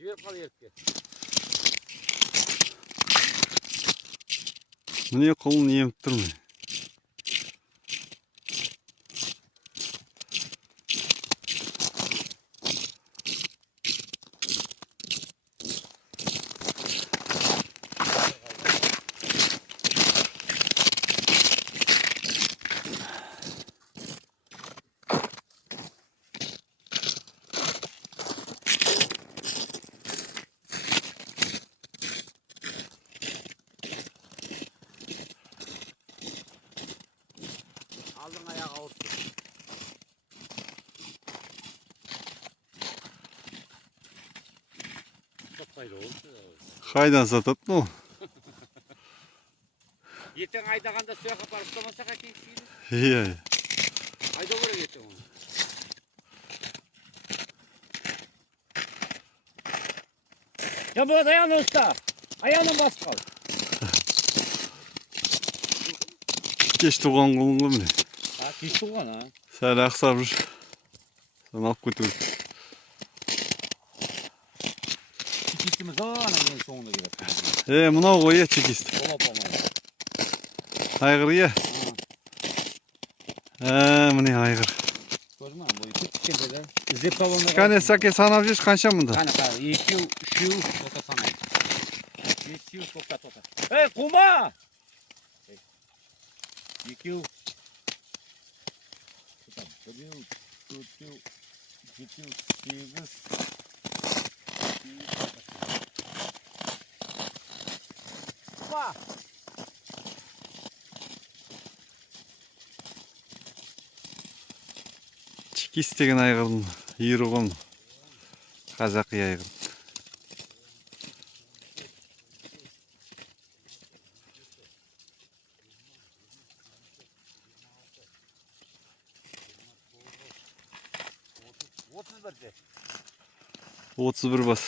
Жіберіп қал ерікке. Міне құлын еміп тұрмын. Алдың аяғы ауырды. Сатпайды ол. Қайдан сататын ол? Ертең айдағанда сұяққа барып ұстамасақ әкейік дейді. Иә. Айдау керек ертең оны. Жабылат аяғын ұста. Аяғынан басып қал. Кеш туған құлын ғой міне. Кеш туған, а? Сәл ақсап жүр. Сан алып кету керек. Чекистіміз ана ең соңында келеді. Мынау ғой чекист. Айғыр е. Міне айғыр. Көрдің ма? Бойы кішкентай. Іздеп табылмай. Қане сәке санап жүрші қанша мұнда? Қане қане. Екеу, үшеу, тоқта санайды. Екеу, тоқта. Қума! Екеу. Біреу, төртеу, жетеу, сегіз. Қума! Чекист деген айғырдың үйірі ғой. Қазақи айғыр. Отыз бірде. 31 бас.